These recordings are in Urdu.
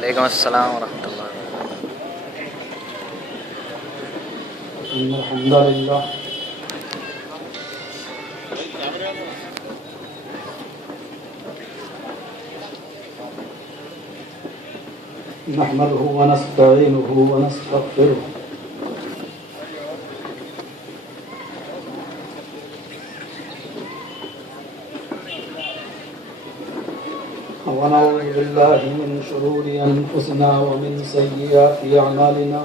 وعلیکم السلام ورحمۃ اللہ إن الحمد لله نحمده ونستعينه ونستغفره ونعوذ بالله من شرور أنفسنا ومن سيئات أعمالنا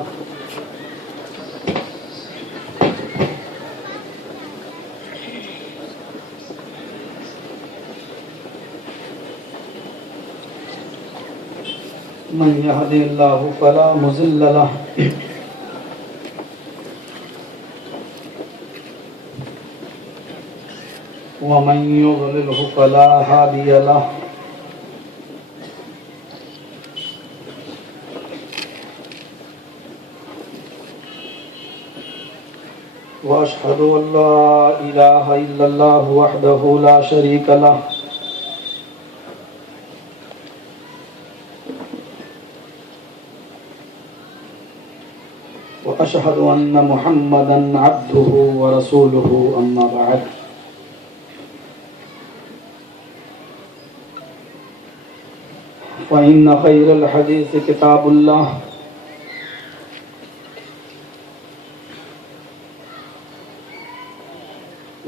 من يهده الله فلا مضل له ومن يضلله فلا هادي له وأشهد أن لا إله إلا الله وحده لا شريك له وأشهد أن محمدا عبده ورسوله أما بعد فإن خير الحديث كتاب الله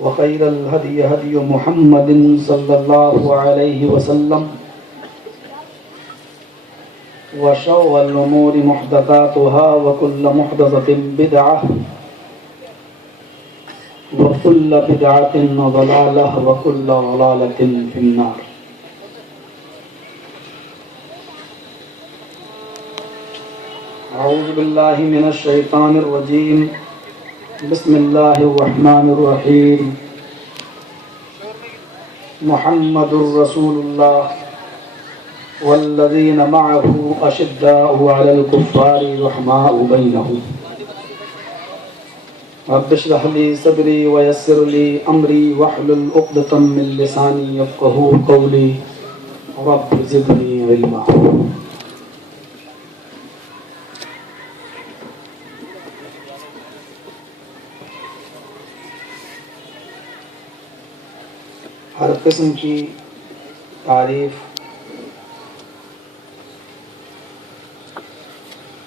وخير الهدي هدي محمد صلى الله عليه وسلم وشر الأمور محدثاتها وكل محدثة بدعة وكل بدعة ضلالة وكل ضلالة في النار. أعوذ بالله من الشيطان الرجيم. بسم الله الرحمن الرحيم. محمد رسول الله والذين معه أشداء على الكفار رحماء بينهم. رب اشرح لي صدري ويسر لي أمري واحلل عقدة من لساني يفقهوا قولي. رب زدني علما. ہر قسم کی تعریف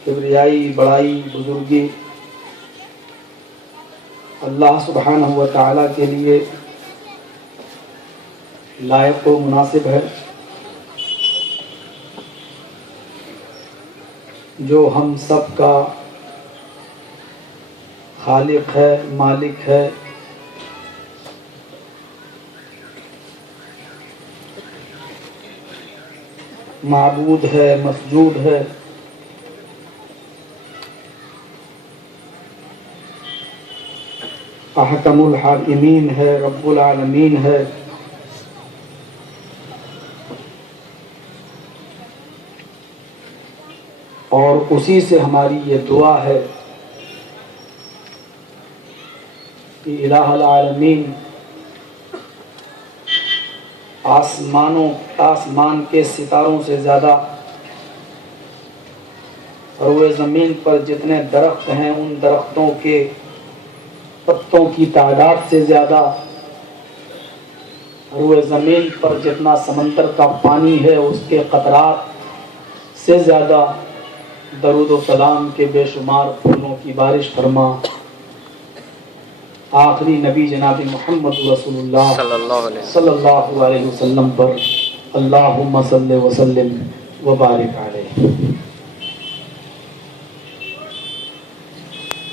کبریائی بڑائی بزرگی اللہ سبحانہ و تعالیٰ کے لیے لائق و مناسب ہے، جو ہم سب کا خالق ہے، مالک ہے، معبود ہے، مسجود ہے، احکم الحاکمین ہے، رب العالمین ہے، اور اسی سے ہماری یہ دعا ہے کہ الہ العالمین آسمان کے ستاروں سے زیادہ، روئے زمین پر جتنے درخت ہیں ان درختوں کے پتوں کی تعداد سے زیادہ، روئے زمین پر جتنا سمندر کا پانی ہے اس کے قطرات سے زیادہ درود و سلام کے بے شمار پھولوں کی بارش فرما آخری نبی جناب محمد رسول اللہ صلی اللہ علیہ وسلم پر اللہم صلی وسلم وبارک علیہ.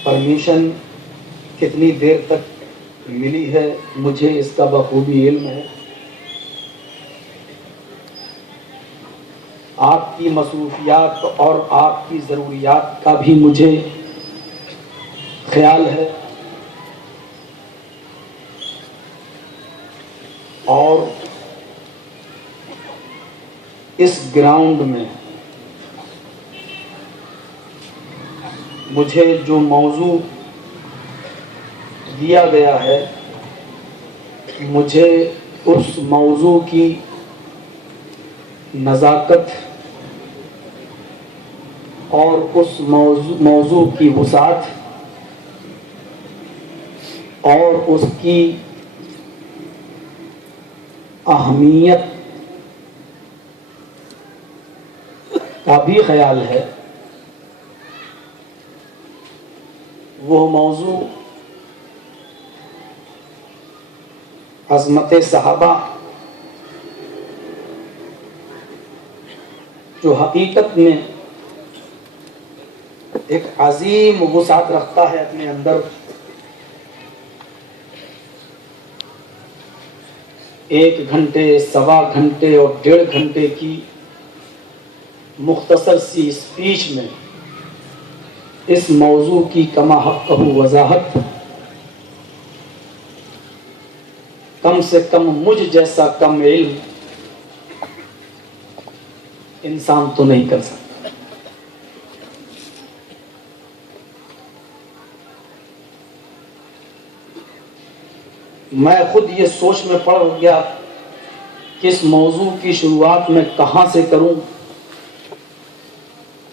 پرمیشن کتنی دیر تک ملی ہے مجھے اس کا بخوبی علم ہے. آپ کی مصروفیات اور آپ کی ضروریات کا بھی مجھے خیال ہے، اور اس گراؤنڈ میں مجھے جو موضوع دیا گیا ہے مجھے اس موضوع کی نزاکت اور اس موضوع کی وسعت اور اس کی اہمیت کا بھی خیال ہے. وہ موضوع عظمت صحابہ جو حقیقت میں ایک عظیم وسعت رکھتا ہے اپنے اندر. ایک گھنٹے، سوا گھنٹے اور 1.5 گھنٹے کی مختصر سی اسپیچ میں اس موضوع کی کما حق وضاحت کم سے کم مجھ جیسا کم علم انسان تو نہیں کر سکتا. میں خود یہ سوچ میں پڑ گیا کہ اس موضوع کی شروعات میں کہاں سے کروں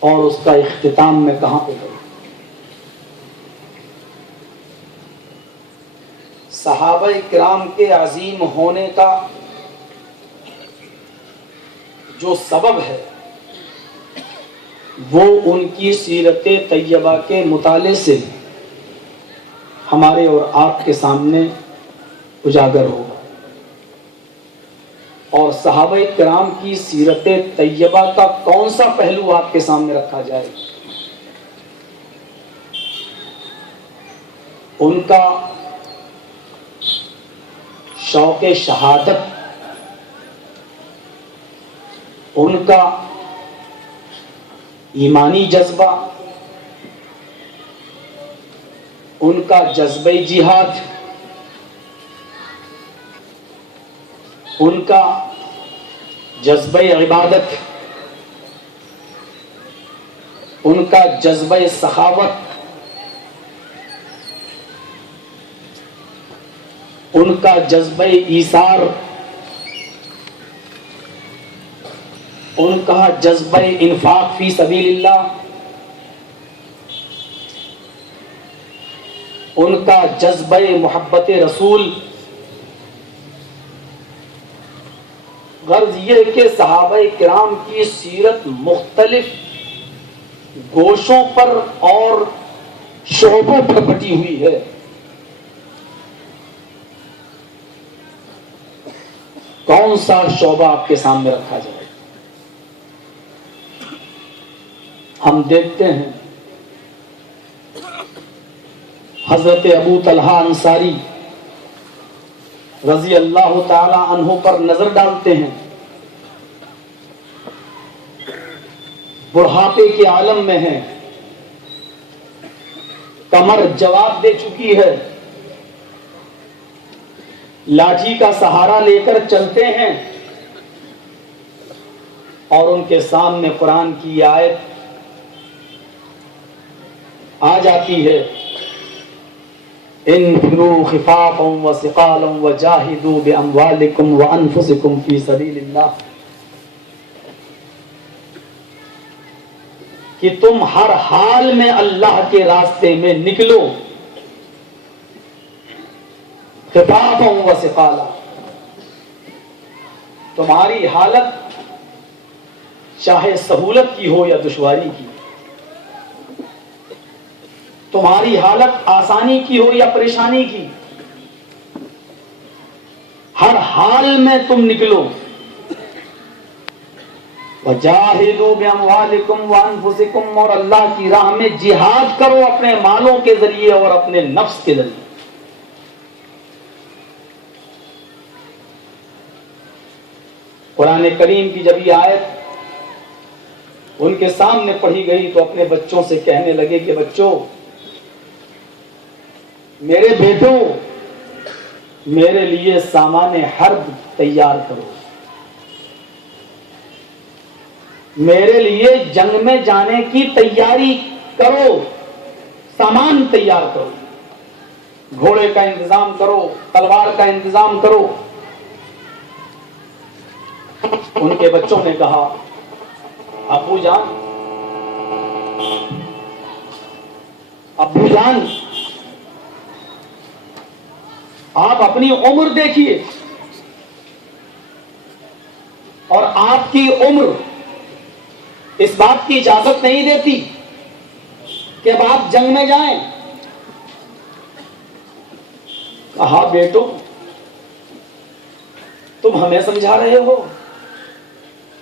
اور اس کا اختتام میں کہاں پہ کروں. صحابہ کرام کے عظیم ہونے کا جو سبب ہے وہ ان کی سیرت طیبہ کے مطالعے سے ہمارے اور آپ کے سامنے اجاگر ہوگا. اور صحابہ کرام کی سیرت طیبہ کا کون سا پہلو آپ کے سامنے رکھا جائے؟ ان کا شوق شہادت، ان کا ایمانی جذبہ، ان کا جذبہ جہاد، ان کا جذبہ عبادت، ان کا جذبہ سخاوت، ان کا جذبہ ایثار، ان کا جذبہ انفاق فی سبیل اللہ، ان کا جذبہ محبت رسول. غرض یہ کہ صحابہ کرام کی سیرت مختلف گوشوں پر اور شعبوں پر بٹی ہوئی ہے. کون سا شعبہ آپ کے سامنے رکھا جائے؟ ہم دیکھتے ہیں حضرت ابو طلحہ انصاری رضی اللہ تعالی عنہ پر نظر ڈالتے ہیں. بڑھاپے کے عالم میں ہیں، کمر جواب دے چکی ہے، لاٹھی کا سہارا لے کر چلتے ہیں اور ان کے سامنے قرآن کی آیت آ جاتی ہے، انفروا خفافا وثقالا وجاهدوا باموالکم وانفسکم فی سبیل اللہ، کہ تم ہر حال میں اللہ کے راستے میں نکلو. خفافا وثقالا، تمہاری حالت چاہے سہولت کی ہو یا دشواری کی، تمہاری حالت آسانی کی ہو یا پریشانی کی، ہر حال میں تم نکلو. وَجَاهِدُوا بِأَمْوَالِكُمْ وَأَنفُسِكُمْ، اور اللہ کی راہ میں جہاد کرو اپنے مالوں کے ذریعے اور اپنے نفس کے ذریعے. قرآن کریم کی جب یہ آیت ان کے سامنے پڑھی گئی تو اپنے بچوں سے کہنے لگے کہ بچوں، میرے بیٹوں، میرے لیے سامان حرب تیار کرو، میرے لیے جنگ میں جانے کی تیاری کرو، سامان تیار کرو، گھوڑے کا انتظام کرو، تلوار کا انتظام کرو. ان کے بچوں نے کہا ابو جان، ابو جان آپ اپنی عمر دیکھیے، اور آپ کی عمر اس بات کی اجازت نہیں دیتی کہ اب آپ جنگ میں جائیں. کہا بیٹو تم ہمیں سمجھا رہے ہو،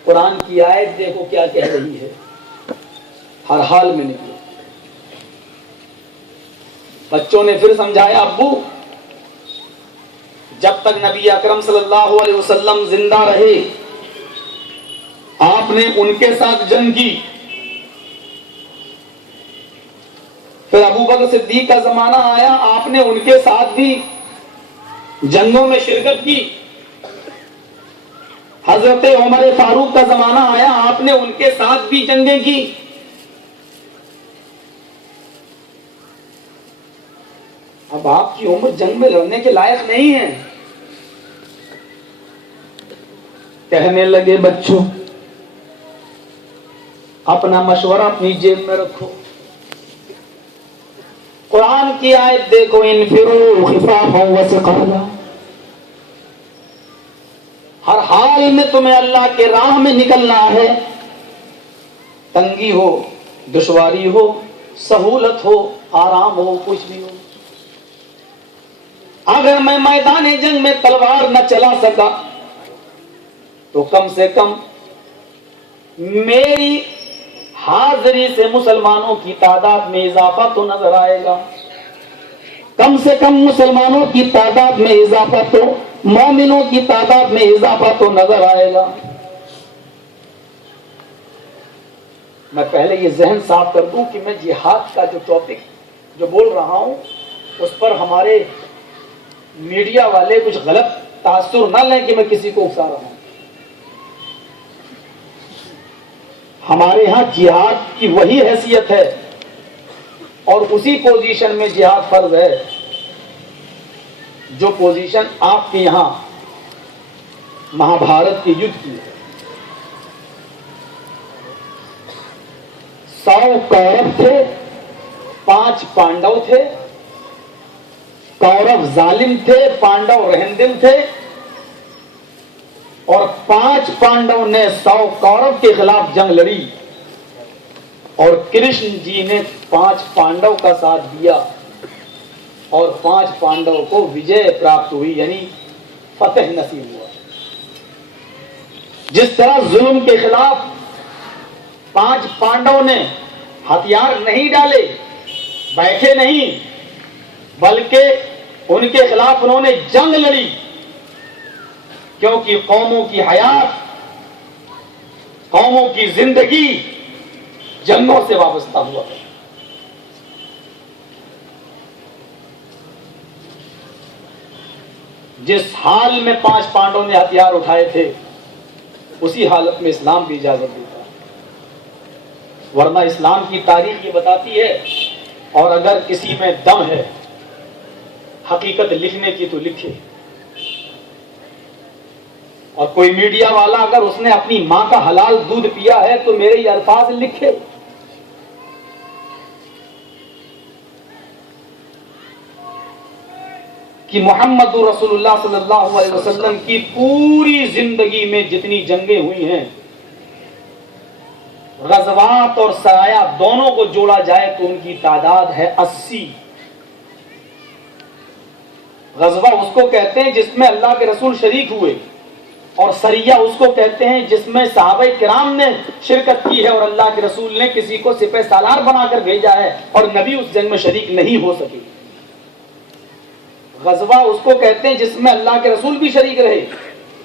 قرآن کی آیت دیکھو کیا کہہ رہی ہے، ہر حال میں نکلو. بچوں نے پھر سمجھایا ابو جب تک نبی اکرم صلی اللہ علیہ وسلم زندہ رہے آپ نے ان کے ساتھ جنگ کی، پھر ابو بکر صدیق کا زمانہ آیا آپ نے ان کے ساتھ بھی جنگوں میں شرکت کی، حضرت عمر فاروق کا زمانہ آیا آپ نے ان کے ساتھ بھی جنگیں کی. اب آپ کی عمر جنگ میں لڑنے کے لائق نہیں ہے. کہنے لگے بچوں اپنا مشورہ اپنی جیب میں رکھو، قرآن کی آیت دیکھو، انفروا خفافا وثقالا، ہر حال میں تمہیں اللہ کے راہ میں نکلنا ہے، تنگی ہو، دشواری ہو، سہولت ہو، آرام ہو، کچھ بھی ہو. اگر میں میدان جنگ میں تلوار نہ چلا سکا تو کم سے کم میری حاضری سے مسلمانوں کی تعداد میں اضافہ تو نظر آئے گا، کم سے کم مسلمانوں کی تعداد میں اضافہ تو، مومنوں کی تعداد میں اضافہ تو نظر آئے گا. میں پہلے یہ ذہن صاف کر دوں کہ میں جہاد کا جو ٹاپک جو بول رہا ہوں اس پر ہمارے میڈیا والے کچھ غلط تاثر نہ لیں کہ میں کسی کو اکسا رہا ہوں. ہمارے ہاں جہاد کی وہی حیثیت ہے اور اسی پوزیشن میں جہاد فرض ہے جو پوزیشن آپ کے یہاں مہا بھارت کے یدھ کی ہے. 100 کورو تھے، 5 پانڈو تھے. کورو ظالم تھے، پانڈو رحمدل تھے، اور 5 پانڈو نے 100 کورو کے خلاف جنگ لڑی اور کرشن جی نے 5 پانڈو کا ساتھ دیا اور 5 پانڈو کو وجے پراپت ہوئی، یعنی فتح نصیب ہوا. جس طرح ظلم کے خلاف 5 پانڈو نے ہتھیار نہیں ڈالے، بیٹھے نہیں، بلکہ ان کے خلاف انہوں نے جنگ لڑی، کیونکہ قوموں کی حیات، قوموں کی زندگی جنگوں سے وابستہ ہوا ہے. جس حال میں 5 پانڈوں نے ہتھیار اٹھائے تھے اسی حالت میں اسلام بھی اجازت دیتا ہے. ورنہ اسلام کی تاریخ یہ بتاتی ہے، اور اگر کسی میں دم ہے حقیقت لکھنے کی تو لکھے. اور کوئی میڈیا والا اگر اس نے اپنی ماں کا حلال دودھ پیا ہے تو میرے یہ الفاظ لکھے. کہ محمد رسول اللہ صلی اللہ علیہ وسلم کی پوری زندگی میں جتنی جنگیں ہوئی ہیں، غزوات اور سرایا دونوں کو جوڑا جائے تو ان کی تعداد ہے 80. غزوہ اس کو کہتے ہیں جس میں اللہ کے رسول شریک ہوئے، اور سریہ اس کو کہتے ہیں جس میں صحابہ کرام نے شرکت کی ہے اور اللہ کے رسول نے کسی کو سپہ سالار بنا کر بھیجا ہے اور نبی اس جنگ میں شریک نہیں ہو سکے. غزوہ اس کو کہتے ہیں جس میں اللہ کے رسول بھی شریک رہے،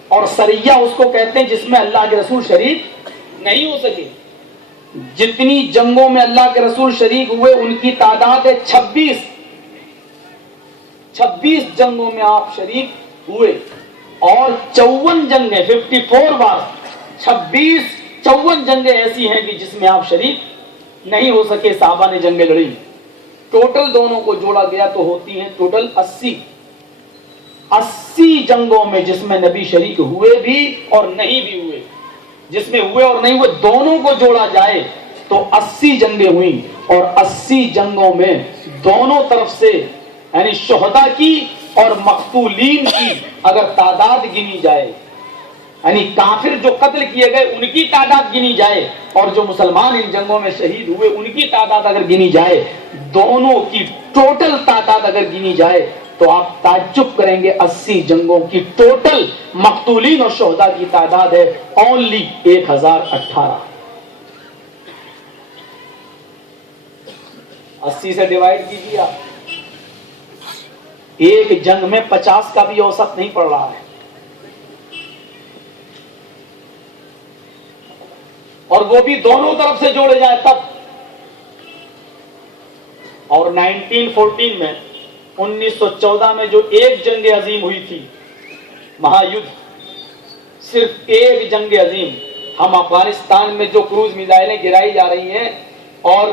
اور سریہ اس کو کہتے ہیں جس میں اللہ کے رسول شریک نہیں ہو سکے. جتنی جنگوں میں اللہ کے رسول شریک ہوئے ان کی تعداد ہے 26. 26 جنگوں میں آپ شریک ہوئے، اور 54 جنگیں 54 بار 54 جنگیں ایسی ہیں کہ جس میں آپ شریک نہیں ہو سکے. صحابہ نے جنگیں لڑی، ٹوٹل دونوں کو جوڑا گیا تو ہوتی ہیں ٹوٹل 80 جنگوں میں جس میں نبی شریک ہوئے بھی اور نہیں بھی ہوئے. جس میں ہوئے اور نہیں ہوئے دونوں کو جوڑا جائے تو 80 جنگیں ہوئیں، اور 80 جنگوں میں دونوں طرف سے یعنی شہداء کی اور مقتولین کی اگر تعداد گنی جائے، یعنی کافر جو قتل کیے گئے ان کی تعداد گنی جائے اور جو مسلمان ان جنگوں میں شہید ہوئے ان کی تعداد اگر گنی جائے، دونوں کی ٹوٹل تعداد اگر گنی جائے تو آپ تعجب کریں گے 80 جنگوں کی ٹوٹل مقتولین اور شہداء کی تعداد ہے اونلی 1018۔ 80 سے ڈیوائڈ کیجیے آپ، ایک جنگ میں 50 کا بھی اوسط نہیں پڑ رہا ہے، اور وہ بھی دونوں طرف سے جوڑے جائے تب۔ اور 1914 میں 1914 میں جو ایک جنگ عظیم ہوئی تھی مہا یدھ، صرف ایک جنگ عظیم، ہم افغانستان میں جو کروز میزائلیں گرائی جا رہی ہیں اور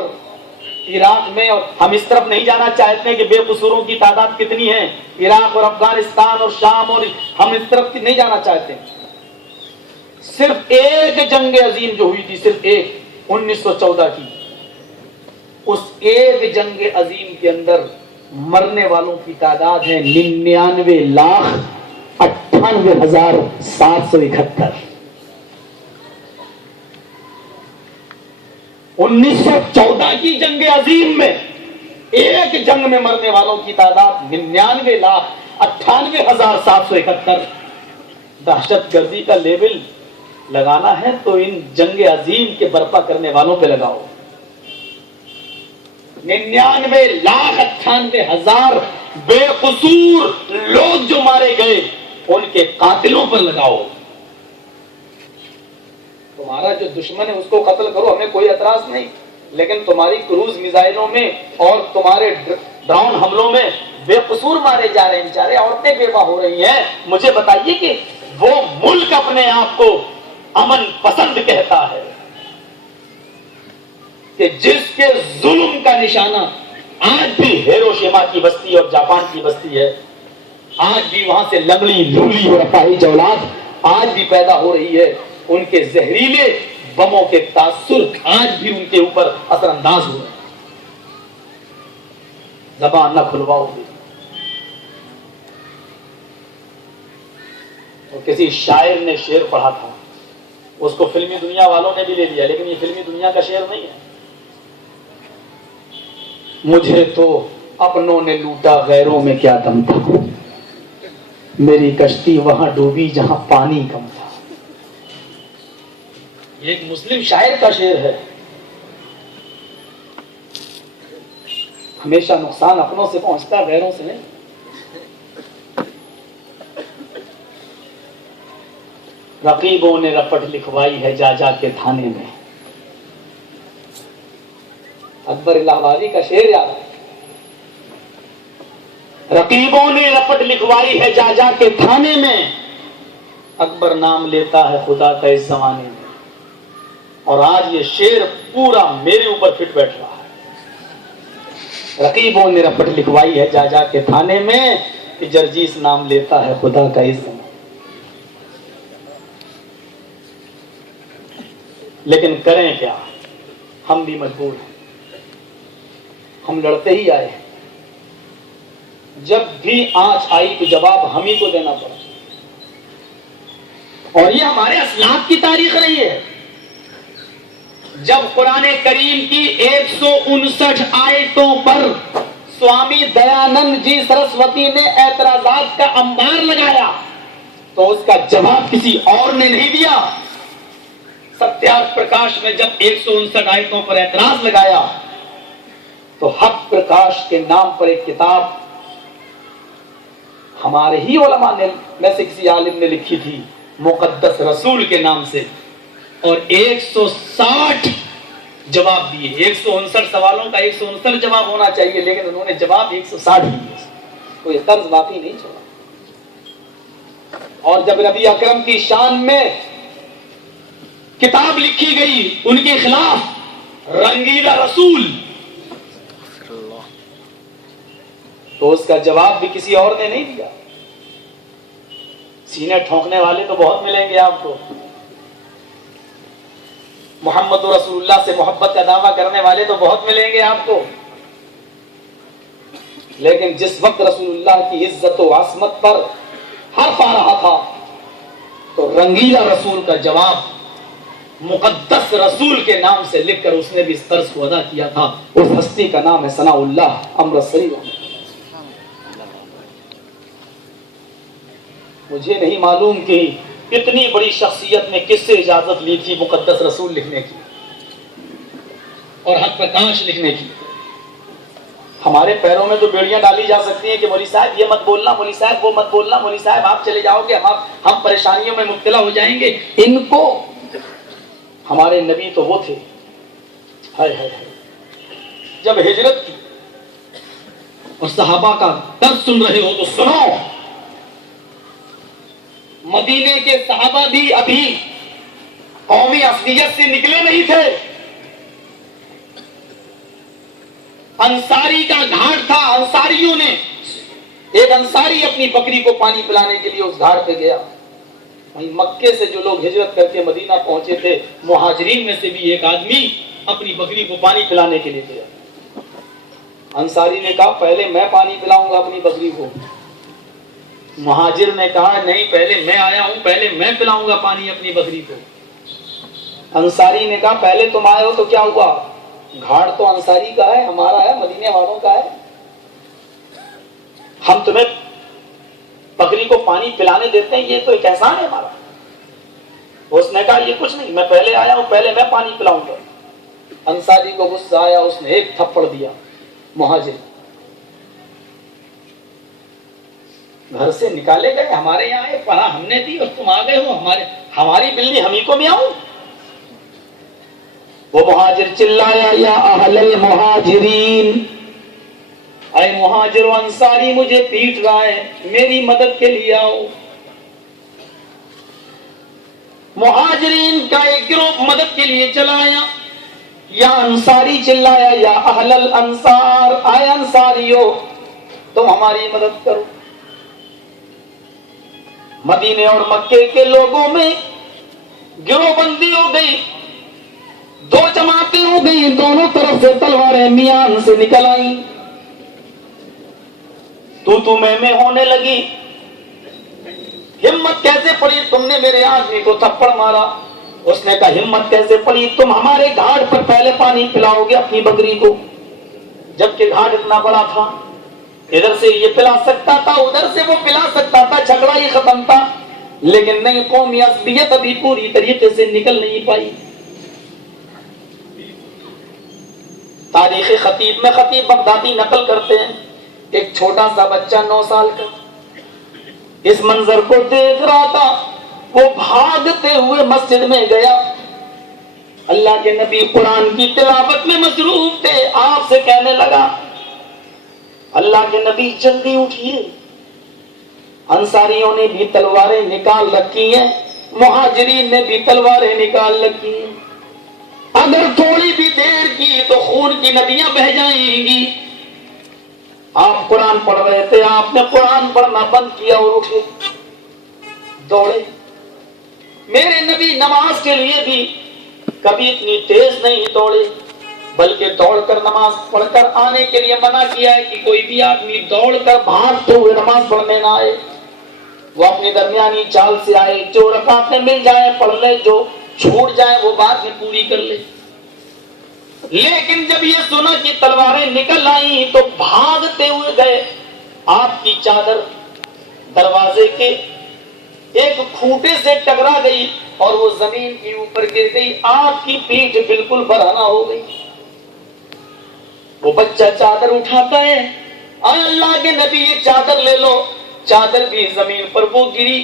عراق میں، اور ہم اس طرف نہیں جانا چاہتے ہیں کہ بے قصوروں کی تعداد کتنی ہے، عراق اور افغانستان اور شام، اور ہم اس طرف نہیں جانا چاہتے ہیں۔ صرف ایک جنگ عظیم جو ہوئی تھی، صرف ایک 1914 کی، اس ایک جنگ عظیم کے اندر مرنے والوں کی تعداد ہے 99,98,771۔ 1914 کی جنگ عظیم میں ایک جنگ میں مرنے والوں کی تعداد 99,98,771۔ دہشت گردی کا لیبل لگانا ہے تو ان جنگ عظیم کے برپا کرنے والوں پہ لگاؤ، 99,98,000 بے قصور لوگ جو مارے گئے ان کے قاتلوں پر لگاؤ۔ تمہارا جو دشمن ہے اس کو قتل کرو، ہمیں کوئی اعتراض نہیں، لیکن تمہاری کروز میزائلوں میں اور تمہارے ڈرون حملوں میں بے قصور مارے جا رہے ہیں، بیچارے عورتیں بیوہ ہو رہی ہیں۔ مجھے بتائیے کہ وہ ملک اپنے آپ کو امن پسند کہتا ہے کہ جس کے ظلم کا نشانہ آج بھی ہیروشیما کی بستی اور جاپان کی بستی ہے، آج بھی وہاں سے لنگڑی لولی اور اپاہج اولاد آج بھی پیدا ہو رہی ہے، ان کے زہریلے بموں کے تاثر آج بھی ان کے اوپر اثر انداز ہو رہے ہیں۔ زبان نہ کھلواؤ گے۔ اور کسی شاعر نے شعر پڑھا تھا، اس کو فلمی دنیا والوں نے بھی لے لیا، لیکن یہ فلمی دنیا کا شعر نہیں ہے۔ مجھے تو اپنوں نے لوٹا، غیروں میں کیا دم تھا، میری کشتی وہاں ڈوبی جہاں پانی کم تھا۔ یہ ایک مسلم شاعر کا شعر ہے۔ ہمیشہ نقصان اپنوں سے پہنچتا ہے، غیروں سے نہیں۔ رقیبوں نے رپٹ لکھوائی ہے جا جا کے تھانے میں۔ اکبر الہ آبادی کا شعر یاد ہے، رقیبوں نے رپٹ لکھوائی ہے جا جا کے تھانے میں، اکبر نام لیتا ہے خدا کا اس زمانے میں۔ اور آج یہ شعر پورا میرے اوپر فٹ بیٹھ رہا ہے۔ رقیبوں نے رپٹ لکھوائی ہے جا جا کے تھانے میں کہ جرجیس نام لیتا ہے خدا کا اس زمانے میں۔ لیکن کریں کیا، ہم بھی مجبور ہیں، ہم لڑتے ہی آئے ہیں۔ جب بھی آنچ آئی تو جواب ہم ہی کو دینا پڑا، اور یہ ہمارے اسلاف کی تاریخ رہی ہے۔ جب قرآن کریم کی 159 آیتوں پر سوامی دیانند جی سرسوتی نے اعتراضات کا انبار لگایا تو اس کا جواب کسی اور نے نہیں دیا۔ ستیارتھ پرکاش میں جب 159 آیتوں پر اعتراض لگایا تو حق پرکاش کے نام پر ایک کتاب ہمارے ہی علماء نے میں سے کسی عالم نے لکھی تھی مقدس رسول کے نام سے، اور 160 جواب دیے۔ 159 سوالوں کا 159 جواب ہونا چاہیے، لیکن انہوں نے جواب 160 دیے۔ تو یہ طرز باقی نہیں چھوڑا۔ اور جب نبی اکرم کی شان میں کتاب لکھی گئی ان کے خلاف، رنگیلا رسول، تو اس کا جواب بھی کسی اور نے نہیں دیا۔ سینے ٹھونکنے والے تو بہت ملیں گے آپ کو، محمد رسول اللہ سے محبت کا دعویٰ کرنے والے تو بہت ملیں گے آپ کو، لیکن جس وقت رسول اللہ کی عزت و عصمت پر حرف آ رہا تھا تو رنگیلا رسول کا جواب مقدس رسول کے نام سے لکھ کر اس نے بھی اس طرز کو ادا کیا تھا. اس ہستی کا نام ہے ثناء اللہ امرتسری. مجھے نہیں معلوم کہ اتنی بڑی شخصیت نے کس سے اجازت لی تھی مقدس رسول لکھنے کی اور حق پرکاش لکھنے کی. ہمارے پیروں میں تو بیڑیاں ڈالی جا سکتی ہیں کہ مولوی صاحب یہ مت بولنا, مولوی صاحب وہ مت بولنا, مولوی صاحب آپ چلے جاؤ گے, ہم پریشانیوں میں مبتلا ہو جائیں گے. ان کو ہمارے نبی تو وہ تھے, جب ہجرت کی اور صحابہ کا درد سن رہے ہو تو سنو. مدینے کے صحابہ بھی ابھی قومی اصلیت سے نکلے نہیں تھے. انصاری کا گھاٹ تھا, انصاریوں نے, ایک انصاری اپنی بکری کو پانی پلانے کے لیے اس گھاٹ پہ گیا. وہیں مکے سے جو لوگ ہجرت کر کے مدینہ پہنچے تھے مہاجرین میں سے بھی ایک آدمی اپنی بکری کو پانی پلانے کے لیے گیا. انصاری نے کہا پہلے میں پانی پلاؤں گا اپنی بکری کو. مہاجر نے کہا نہیں, پہلے میں آیا ہوں, پہلے میں پلاؤں گا پانی اپنی بکری کو. انصاری نے کہا پہلے تم آئے ہو تو کیا ہوا, گھاٹ تو انصاری کا ہے, ہمارا ہے, مدینے والوں کا ہے, ہم تمہیں بکری کو پانی پلانے دیتے ہیں, یہ تو ایک احسان ہے ہمارا. اس نے کہا یہ کچھ نہیں, میں پہلے آیا ہوں, پہلے میں پانی پلاؤں گا. انصاری کو غصہ آیا, اس نے ایک تھپڑ دیا. مہاجر گھر سے نکالے گئے, ہمارے یہاں آئے, پناہ ہم نے دی اور تم آ گئے ہو, ہماری بلی ہم ہی کو میں آؤں. وہ مہاجر چلایا یا اہل المہاجرین, اے مہاجر و انصاری مجھے پیٹ رہا ہے, میری مدد کے لیے آؤ. مہاجرین کا ایک گروہ مدد کے لیے چلا آیا. یا انصاری چلایا یا اہل الانصار, اے انصاریو تم ہماری مدد کرو. مدینے اور مکے کے لوگوں میں گروہ بندی ہو گئی, دو جماعتیں ہو گئی, دونوں طرف سے تلواریں میان سے نکل آئیں. تو میں ہونے لگی. ہمت کیسے پڑی, تم نے میرے آدمی کو تھپڑ مارا. اس نے کہا ہمت کیسے پڑی, تم ہمارے گھاٹ پر پہلے پانی پلاؤ گے اپنی بکری کو, جبکہ گھاٹ اتنا بڑا تھا, ادھر سے یہ پلا سکتا تھا, ادھر سے وہ پلا سکتا تھا, جھگڑا ہی ختم تھا. لیکن نہیں, قومی عصبیت ابھی پوری طریقے سے نکل نہیں پائی. تاریخ خطیب میں خطیب بغدادی نقل کرتے ہیں, ایک چھوٹا سا بچہ 9 سال کا اس منظر کو دیکھ رہا تھا. وہ بھاگتے ہوئے مسجد میں گیا. اللہ کے نبی قرآن کی تلاوت میں مصروف تھے. آپ سے کہنے لگا اللہ کے نبی جلدی اٹھیے. انصاریوں نے بھی تلواریں نکال رکھی ہیں, مہاجرین نے بھی تلواریں نکال رکھی ہیں. اگر تھوڑی بھی دیر کی تو خون کی ندیاں بہہ جائیں گی. آپ قرآن پڑھ رہے تھے, آپ نے قرآن پڑھنا بند کیا اور اٹھے, دوڑے. میرے نبی نماز کے لیے بھی کبھی اتنی تیز نہیں دوڑے, بلکہ دوڑ کر نماز پڑھ کر آنے کے لیے منع کیا ہے کہ کوئی بھی آدمی دوڑ کر بھاگتے ہوئے نماز پڑھنے نہ آئے. وہ اپنی درمیانی چال سے آئے, جو رکعتیں مل جائیں پڑھ لے, جو چھوٹ جائے وہ بعد میں پوری کر لے. لیکن جب یہ سنا کہ تلواریں نکل آئیں تو بھاگتے ہوئے گئے. آپ کی چادر دروازے کے ایک کھوٹے سے ٹکرا گئی اور وہ زمین کے اوپر گر گئی. آپ کی پیٹھ بالکل برہنہ ہو گئی. وہ بچہ چادر اٹھاتا ہے, اے اللہ کے نبی یہ چادر لے لو. چادر بھی زمین پر وہ گری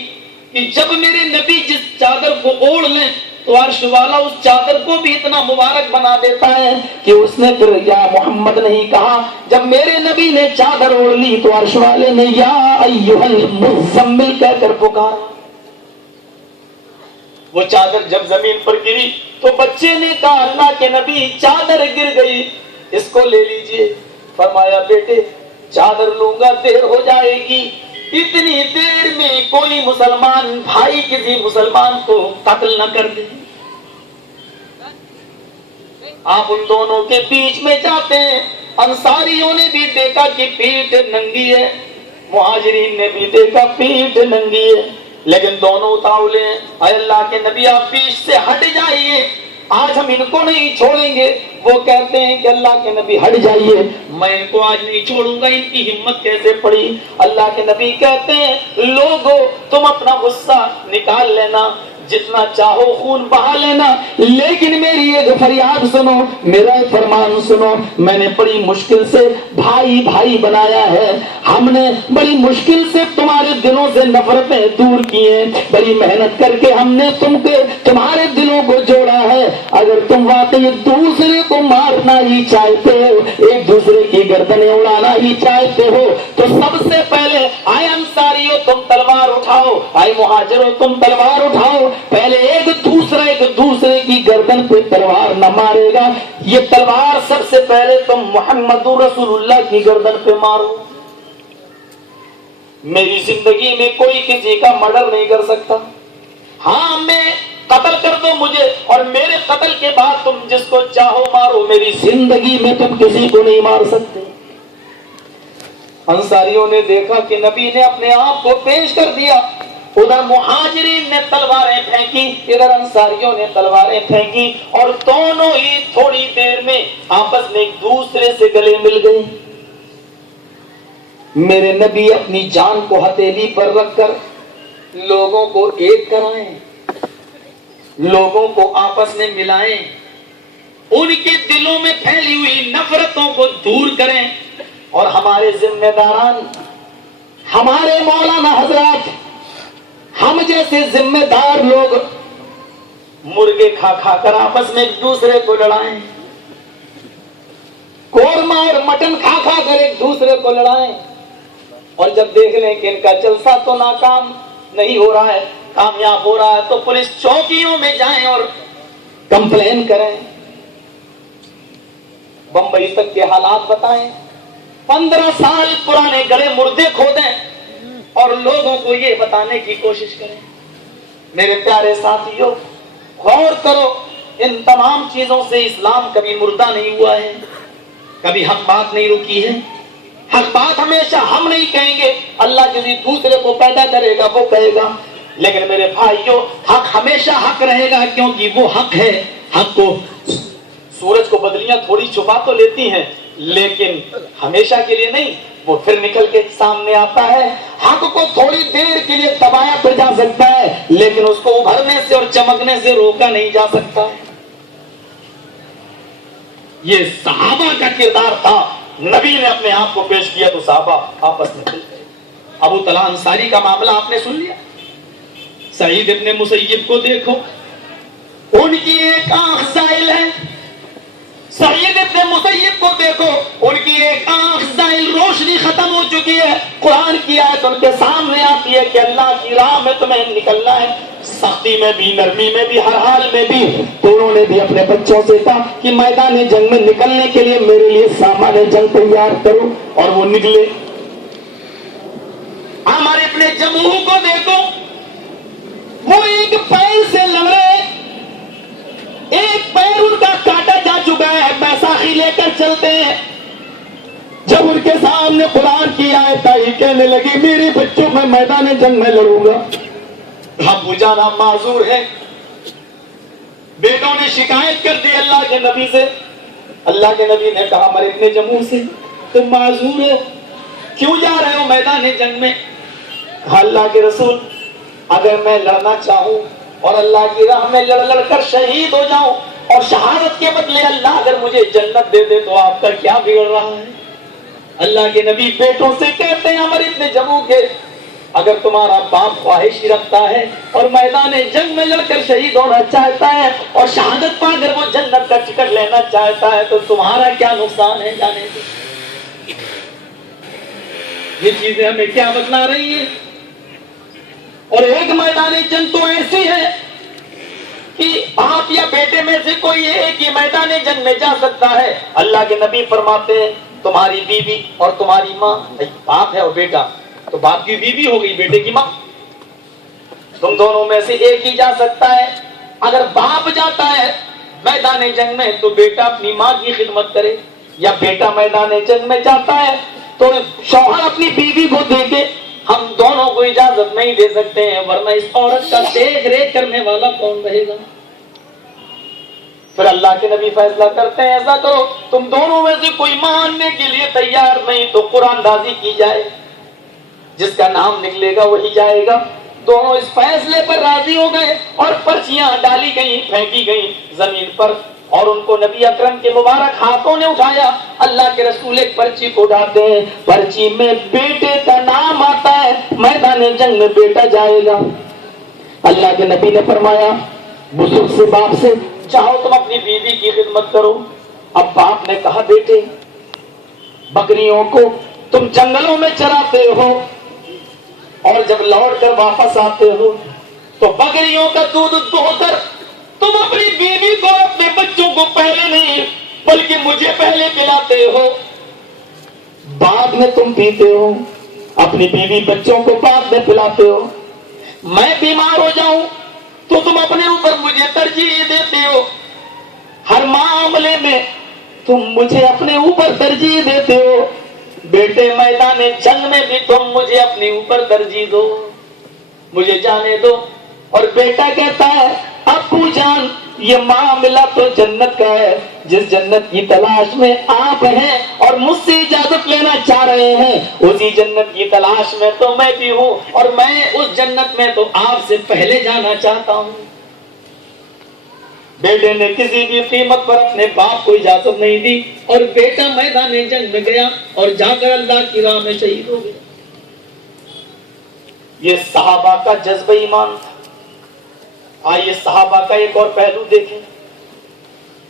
کہ جب میرے نبی جس چادر کو اوڑھ لیں تو عرش والا اس چادر کو بھی اتنا مبارک بنا دیتا ہے کہ اس نے پھر یا محمد نہیں کہا. جب میرے نبی نے چادر اوڑھ لی تو عرش والے نے یا ایھا المزمل کہہ کر پکارا. وہ چادر جب زمین پر گری تو بچے نے کہا اللہ کے نبی چادر گر گئی, اس کو لے لیجئے. فرمایا بیٹے چادر لوں گا دیر ہو جائے گی, اتنی دیر میں کوئی مسلمان بھائی کسی مسلمان کو قتل نہ کر دے. آپ ان دونوں کے بیچ میں جاتے ہیں, انصاریوں نے بھی دیکھا کہ پیٹھ ننگی ہے، مہاجرین نے بھی دیکھا پیٹھ ننگی ہے، لیکن دونوں اتاولے ہیں۔ اے اللہ کے نبی آپ بیچ سے ہٹ جائیے، آج ہم ان کو نہیں چھوڑیں گے۔ وہ کہتے ہیں کہ اللہ کے نبی ہٹ جائیے، میں ان کو آج نہیں چھوڑوں گا۔ ان کی ہمت کیسے پڑی؟ اللہ کے نبی کہتے ہیں لوگوں تم اپنا غصہ نکال لینا، جتنا چاہو خون بہا لینا، لیکن میری ایک فریاد سنو، میرا ایک فرمان سنو۔ میں نے بڑی مشکل سے بھائی بھائی بنایا ہے، ہم نے بڑی مشکل سے تمہارے دلوں سے نفرتیں دور کی ہیں، بڑی محنت کر کے ہم نے تمہارے دلوں کو جوڑا ہے۔ اگر تم واقعی ایک دوسرے کو مارنا ہی چاہتے ہو، ایک دوسرے کی گردنیں اڑانا ہی چاہتے ہو، تو سب سے پہلے آئے انصاریوں تم تلوار اٹھاؤ، آئے مہاجروں تم تلوار اٹھاؤ۔ پہلے ایک دوسرے کی گردن پہ تلوار نہ مارے گا، یہ تلوار سب سے پہلے تم محمد رسول اللہ کی گردن پہ مارو۔ میری زندگی میں کوئی کسی کا مرڈر نہیں کر سکتا، ہاں میں قتل کر دو مجھے، اور میرے قتل کے بعد تم جس کو چاہو مارو، میری زندگی میں تم کسی کو نہیں مار سکتے۔ انصاریوں نے دیکھا کہ نبی نے اپنے آپ کو پیش کر دیا، ادھر مہاجرین نے تلواریں پھینکی، ادھر انصاریوں نے تلواریں پھینکی، اور دونوں ہی تھوڑی دیر میں آپس میں ایک دوسرے سے گلے مل گئے۔ میرے نبی اپنی جان کو ہتھیلی پر رکھ کر لوگوں کو ایک کرائیں، لوگوں کو آپس میں ملائیں، ان کے دلوں میں پھیلی ہوئی نفرتوں کو دور کریں، اور ہمارے ذمہ داران، ہمارے مولانا حضرات، ہم جیسے ذمہ دار لوگ مرغے کھا کھا کر آپس میں ایک دوسرے کو لڑائیں، قورمہ اور مٹن کھا کھا کر ایک دوسرے کو لڑائیں، اور جب دیکھ لیں کہ ان کا جلسہ تو ناکام نہیں ہو رہا ہے، کامیاب ہو رہا ہے، تو پولیس چوکیوں میں جائیں اور کمپلین کریں، بمبئی تک کے حالات بتائیں، 15 سال پرانے گڑے مردے کھودیں اور لوگوں کو یہ بتانے کی کوشش کریں۔ میرے پیارے ساتھیوں، غور کرو، ان تمام چیزوں سے اسلام کبھی مردہ نہیں ہوا ہے، کبھی حق بات نہیں رکی ہے۔ حق بات ہمیشہ ہم نہیں کہیں گے، اللہ کسی دوسرے کو پیدا کرے گا وہ کہے گا، لیکن میرے بھائیوں حق ہمیشہ حق رہے گا، کیونکہ وہ حق ہے۔ حق کو سورج کو بدلیاں تھوڑی چھپا تو لیتی ہیں، لیکن ہمیشہ کے لیے نہیں، وہ پھر نکل کے سامنے آتا ہے۔ حق کو تھوڑی دیر کے لیے دبایا تو جا سکتا ہے، لیکن اس کو ابھرنے سے اور چمکنے سے روکا نہیں جا سکتا۔ یہ صحابہ کا کردار تھا، نبی نے اپنے آپ کو پیش کیا تو صحابہ آپس میں مل گئے۔ ابو طلحہ انصاری کا معاملہ آپ نے سن لیا، سعید ابن مسیب کو دیکھو، ان کی ایک آنکھ زائل ہے۔ سعید ابن مسیب کو دیکھو، ان کی ایک آنکھ زائل، روشنی ختم ہو چکی ہے۔ قرآن کی آیت ان کے سامنے آتی ہے کہ اللہ کی راہ میں تمہیں نکلنا ہے، سختی میں بھی، نرمی میں بھی، ہر حال میں بھی۔ تو انہوں نے بھی اپنے بچوں سے کہا کہ میدان جنگ میں نکلنے کے لیے میرے لیے سامان جنگ تیار کرو، اور وہ نکلے۔ ہمارے اپنے جمہور کو دیکھو، وہ ایک پیر سے لڑ رہے، ایک پیر ان کا کاٹا جا چکا ہے، بیساکھی لے کر چلتے ہیں۔ جب ان کے سامنے قرآن کی آیت آئی، کہنے لگی میرے بچوں میں میدان جنگ میں لڑوں گا۔ ابو جان آپ معذور ہیں۔ بیٹوں نے شکایت کر دی اللہ کے نبی سے، اللہ کے نبی نے کہا ہمارے ابن جمہور سے، تم معذور ہو، کیوں جا رہے ہو میدان جنگ میں؟ کہا اللہ کے رسول، اگر میں لڑنا چاہوں اور اللہ کی راہ میں لڑ کر شہید ہو جاؤں، اور شہادت کے بدلے اللہ اگر مجھے جنت دے دے تو آپ کا کیا بگڑ رہا ہے؟ اللہ کے نبی بیٹوں سے کہتے ہیں ہمارے ابن جمہور کے، اگر تمہارا باپ خواہش رکھتا ہے اور میدان جنگ میں لڑ کر شہید ہونا چاہتا ہے اور شہادت پا کر وہ جنت کا ٹکٹ لینا چاہتا ہے، تو تمہارا کیا نقصان ہے جانے سے؟ یہ چیزیں ہمیں کیا بتلا رہی ہیں؟ اور ایک میدان جنگ تو ایسی ہے کہ باپ یا بیٹے میں سے کوئی ایک ہی میدان جنگ میں جا سکتا ہے۔ اللہ کے نبی فرماتے ہیں تمہاری بیوی اور تمہاری ماں، باپ ہے اور بیٹا، تو باپ کی بیوی ہو گئی، بیٹے کی ماں، تم دونوں میں سے ایک ہی جا سکتا ہے۔ اگر باپ جاتا ہے میدان جنگ میں تو بیٹا اپنی ماں کی خدمت کرے، یا بیٹا میدان جنگ میں جاتا ہے تو شوہر اپنی بیوی کو دیکھے ہم دونوں کو اجازت نہیں دے سکتے ہیں ورنہ اس عورت کا دیکھ ریکھ کرنے والا کون رہے گا؟ پھر اللہ کے نبی فیصلہ کرتے ہیں ایسا کرو تم دونوں میں سے کوئی ماننے کے لیے تیار نہیں تو قرآن دازی کی جائے، جس کا نام نکلے گا وہی جائے گا۔ دونوں اس فیصلے پر راضی ہو گئے اور پرچیاں ڈالی گئیں، پھینکی گئیں زمین پر، اور ان کو نبی اکرم کے مبارک ہاتھوں نے اٹھایا۔ اللہ کے رسول ایک پرچی کو اٹھاتے ہیں، پرچی میں بیٹے کا نام آتا ہے، میدان جنگ میں بیٹا جائے گا۔ اللہ کے نبی نے فرمایا بزرگ سے باپ سے چاہو تم اپنی بیوی کی خدمت کرو۔ اب باپ نے کہا بیٹے بکریوں کو تم جنگلوں میں چراتے ہو اور جب لوٹ کر واپس آتے ہو تو بکریوں کا دودھ دو کر تم اپنی بیوی کو اپنے بچوں کو پہلے نہیں بلکہ مجھے پہلے پلاتے ہو، بعد میں تم پیتے ہو، اپنی بیوی بچوں کو بعد میں پلاتے ہو۔ میں بیمار ہو جاؤں تو تم اپنے اوپر مجھے ترجیح دیتے ہو، ہر معاملے میں تم مجھے اپنے اوپر ترجیح دیتے ہو، بیٹے میدان جنگ میں بھی تم مجھے اپنے اوپر ترجیح دو، مجھے جانے دو۔ اور بیٹا کہتا ہے ابو جان یہ معاملہ تو جنت کا ہے، جس جنت کی تلاش میں آپ ہیں اور مجھ سے اجازت لینا چاہ رہے ہیں اسی جنت کی تلاش میں تو میں بھی ہوں، اور میں اس جنت میں تو آپ سے پہلے جانا چاہتا ہوں۔ بیٹے نے کسی بھی قیمت پر اپنے باپ کو اجازت نہیں دی اور بیٹا میدان جنگ میں گیا اور جا کر اللہ کی راہ میں شہید ہو گیا۔ یہ صحابہ کا جذبہ ایمان تھا۔ آئیے صحابہ کا ایک اور پہلو دیکھیں،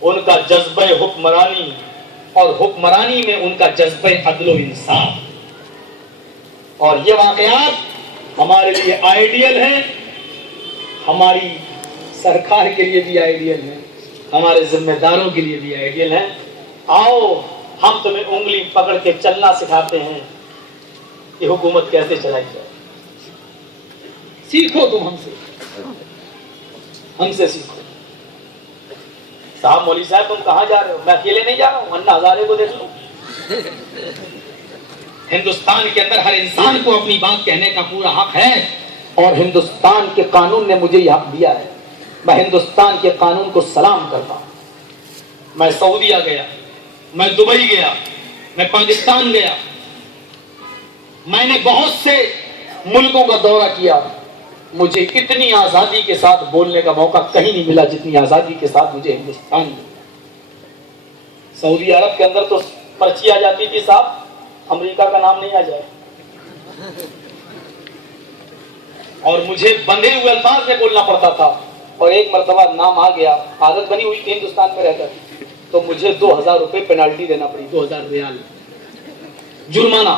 ان کا جذبہ حکمرانی اور حکمرانی میں ان کا جذبہ عدل و انصاف، اور یہ واقعات ہمارے لیے آئیڈیل ہیں، ہماری سرکار کے لیے بھی آئیڈیل ہیں، ہمارے ذمہ داروں کے لیے بھی آئیڈیل ہیں۔ آؤ ہم تمہیں انگلی پکڑ کے چلنا سکھاتے ہیں کہ حکومت کیسے چلائی جائے، سیکھو تم ہم سے سیکھو۔ صاحب مولوی صاحب تم کہاں جا رہے ہو؟ میں اکیلے نہیں جا رہا ہوں، انا ہزارے کو دیکھ لو۔ ہندوستان کے اندر ہر انسان کو اپنی بات کہنے کا پورا حق ہے، اور ہندوستان کے قانون نے مجھے یہ حق دیا ہے۔ میں ہندوستان کے قانون کو سلام کرتا ہوں۔ میں سعودیہ گیا، میں دبئی گیا، میں پاکستان گیا، میں نے بہت سے ملکوں کا دورہ کیا، مجھے اتنی آزادی کے ساتھ بولنے کا موقع کہیں نہیں ملا جتنی آزادی کے ساتھ مجھے ہندوستان میں۔ سعودی عرب کے اندر تو پرچی آ جاتی تھی صاحب امریکہ کا نام نہیں آ جائے، اور مجھے بندھے ہوئے الفاظ میں بولنا پڑتا تھا، اور ایک مرتبہ نام آ گیا، عادت بنی ہوئی تھی ہندوستان میں رہ کر، تو مجھے 2000 روپے پینالٹی دینا پڑی، 2000 ریال جرمانہ۔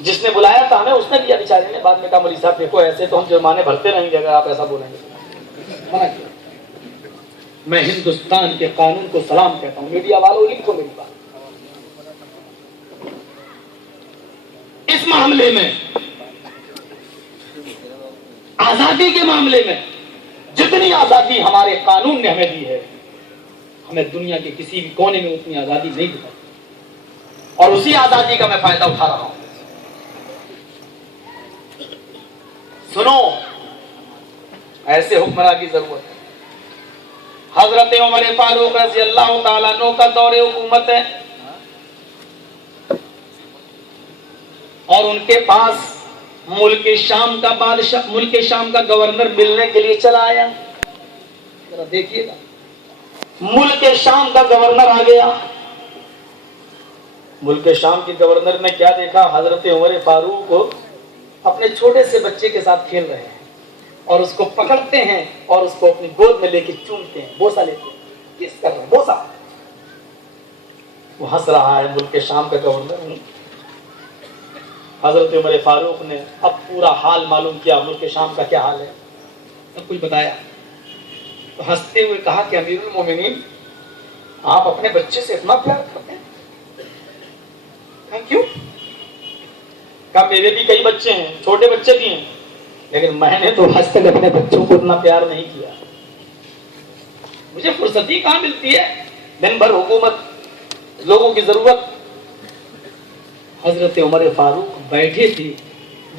جس نے بلایا تھا ہمیں اس نے دیا بیچارے نے، بعد میں کہا مولوی صاحب دیکھو ایسے تو ہم جرمانے بھرتے رہیں گے اگر آپ ایسا بولیں گے، منع کیا۔ میں ہندوستان کے قانون کو سلام کہتا ہوں۔ میڈیا والوں لکھو میری بات، اس معاملے میں آزادی کے معاملے میں جتنی آزادی ہمارے قانون نے ہمیں دی ہے، ہمیں دنیا کے کسی بھی کونے میں اتنی آزادی نہیں دی، اور اسی آزادی کا میں فائدہ اٹھا رہا ہوں۔ سنو، ایسے حکمراں کی ضرورت ہے۔ حضرت عمر فاروق رضی اللہ تعالیٰ عنہ کا دور حکومت ہے، اور ان کے پاس ملک شام کا بادشاہ، ملک شام کا گورنر ملنے کے لیے چلا آیا۔ ذرا دیکھیے گا، ملک شام کا گورنر آ گیا۔ ملک شام کے گورنر نے کیا دیکھا؟ حضرت عمر فاروق کو اپنے چھوٹے سے بچے کے ساتھ کھیل رہے ہیں، اور اس کو پکڑتے ہیں اور اس کو اپنی گود میں لے کے چومتے ہیں، بوسا لیتے ہیں، کس کر رہے ہیں، بوسا۔ وہ ہنس رہا ہے ملک شام کا گورنر۔ حضرت عمر فاروق نے اب پورا حال معلوم کیا، ملک شام کا کیا حال ہے، سب کچھ بتایا۔ تو ہنستے ہوئے کہا کہ امیر المومنین آپ اپنے بچے سے اتنا پیار کرتے ہیں؟ کیوں؟ کہا میرے بھی کئی بچے ہیں، چھوٹے بچے بھی ہیں، لیکن میں نے تو آج تک اپنے بچوں کو اتنا پیار نہیں کیا۔ مجھے فرصت ہی کہاں ملتی ہے، دن بھر حکومت لوگوں کی ضرورت. حضرت عمر فاروق بیٹھے تھے.